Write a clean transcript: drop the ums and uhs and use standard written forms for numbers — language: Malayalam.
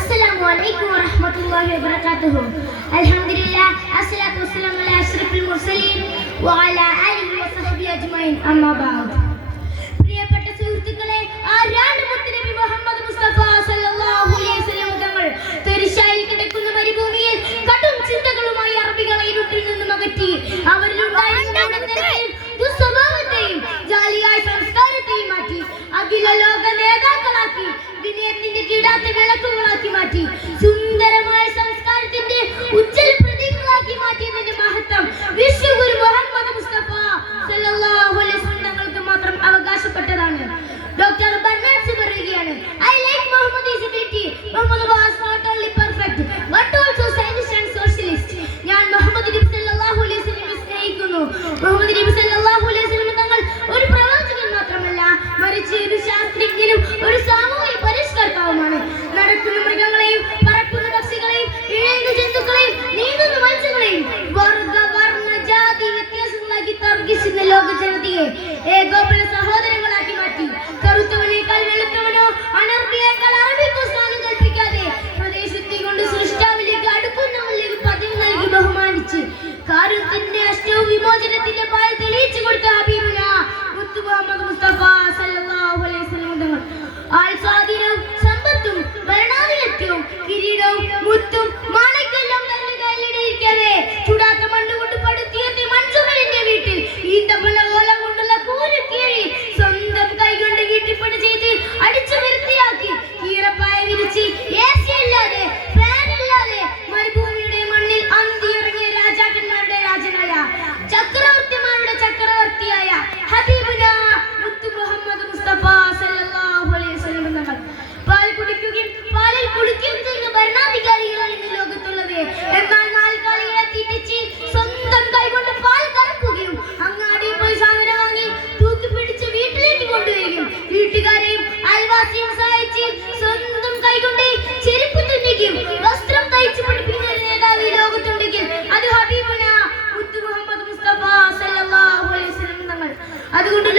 Assalamualaikum warahmatullahi wabarakatuh. Alhamdulillah, assalatu wassalamu ala asyrafil mursalin wa ala alihi wa sahbihi ajma'in. Amma ba'd. പ്രിയപ്പെട്ട സുഹൃത്തുക്കളെ, ആരാണ് മുത്തുനബി മുഹമ്മദ് മുസ്തഫ സല്ലല്ലാഹു അലൈഹി വസല്ലം തങ്ങൾ തരിശായിൽ കിടക്കുന്ന മരുഭൂമിയിൽ കടും ചിന്തകളുമായി അറബികളെ ഇരുട്ടിൽ നിന്നും അകറ്റി അവരിലുണ്ടായിരുന്ന ദുസ്വഭാവത്തെയും ജാലിയായ സംസ്കാരത്തെയും മാറ്റി അഖില ലോക നേതാക്കളാക്കി വിനയത്തിന്റെ കിടാത്ത വിളക്കുകളാക്കി മാറ്റി സുന്ദരമായ സംസ്കാരത്തിന്റെ ഉജ്ജ്വല പ്രതീകങ്ങളാക്കി മാറ്റിയതിന്റെ മഹത്വം വിശ്വഗുരു മുഹമ്മദ് മുസ്തഫ സല്ലല്ലാഹു അലൈഹി വസല്ലം തങ്ങൾക്ക് മാത്രം അവകാശപ്പെട്ടതാണ്. ഡോക്ടർ ബർണാഡ്സ് പറയുകയാണ്, I like Muhammad's ability. Muhammad was not only perfect but also selfish and socialist. ഞാൻ മുഹമ്മദ് നബി സല്ലല്ലാഹു അലൈഹി വസല്ലം സ്നേഹിക്കുന്നു. മുഹമ്മദ് നബി സല്ലല്ലാഹു അലൈഹി വസല്ലം തങ്ങൾ ഒരു പ്രവാചകൻ മാത്രമല്ല, മറിച്ച് ഒരു ശാസ്ത്രജ്ഞനും ഒരു സാമൂഹിക പരിഷ്കർത്താവുമാണ്. നടക്കുന്ന മൃഗങ്ങളെയും പറക്കുന്ന പക്ഷികളെയും ഇഴയുന്ന ജന്തുക്കളെയും നീന്തുന്ന മത്സ്യങ്ങളെയും വർഗ വർണ്ണ ജാതി വ്യത്യാസങ്ങളാക്കി തർക്കിക്കുന്ന ലോക ജനതയെ ഏകോപന സഹോദരങ്ങളാക്കി മാറ്റി. കറുത്തവനേക്കാൾ വെളുത്തവനോ അനർബിയേക്കാൾ അറബിക്കോ സ്ഥാനം കൽപ്പിക്കാതെ പ്രദേശത്തെ കൊണ്ട് സൃഷ്ടാവിലേക്ക് അടുക്കുന്നവരിലേക്ക് പദവി നൽകി ബഹുമാനിച്ച് കാരുണ്യത്തിന്റെ അഷ്ടവും വിമോചനത്തിന്റെ പാൽ തെളിയിച്ചു കൊടുത്ത ഹബീബുന മുത്തു മുഹമ്മദ് മുസ്തഫ സല്ലല്ലാഹു അലൈഹി വസല്ലം തങ്ങൾ ആൾ സ്വാധീനവും സമ്പത്തും ഭരണാധിപത്യവും കിരീടവും മുത്തും മാണിക്കെല്ലാം തന്റെ കയ്യിലിരിക്കവേ ചുടാത്ത മണ്ണുകൊണ്ട് പടുത്തിയെത്തി മൺചുമലിന്റെ വീട്ടിൽ ഈന്തപ്പന കോലം കൊണ്ടുള്ള കൂരുകീഴി സ്വന്തം കൈകൊണ്ട് വീട്ടിപ്പണി ചെയ്ത് അടിച്ചു വൃത്തിയാക്കി ഈറപ്പായ വിരിച്ച് AC ഇല്ലാതെ ഫാൻ ഇല്ലാതെ മരുഭൂമിയുടെ മണ്ണിൽ അന്തിയിറങ്ങിയ രാജാക്കന്മാരുടെ രാജനായ ചക്രവർത്തിമാരുടെ ചക്രവർത്തിയായ ഹബീബുന മുത്തു മുഹമ്മദ് മുസ്തഫ സല്ലല്ലാഹു അലൈഹി വസല്ലം തങ്ങൾ പാൽ കുടിക്കുകയും പാലിൽ കുടിക്കുകയും ചെയ്യുന്ന ഭരണാധികാരികളാണ് ഇന്ന് ലോകത്തുള്ളത്. എന്നാൽ നാൽക്കാലികളെ തീറ്റിച്ച് സ്വന്തം കൈകൊണ്ട് പാൽ കറക്കുകയും അങ്ങാടിയിൽ പോയി സാധനം വാങ്ങി തൂക്കി പിടിച്ച് വീട്ടിലേക്ക് കൊണ്ടുവരികയും വീട്ടുകാരെയും അയൽവാസിയും സഹായിച്ച് സ്വന്തം കൈകൊണ്ട് ചെരുപ്പ് തുന്നിക്കുകയും വസ്ത്രം തയ്ച്ചു പഠിപ്പിക്കുന്ന ഒരു നേതാവ് ഈ ലോകത്തുണ്ടെങ്കിൽ അത് ഹബീബുന മുത്തു മുഹമ്മദ് മുസ്തഫ സല്ലല്ലാഹു അലൈഹി വസല്ലം തങ്ങൾ. അതുകൊണ്ട്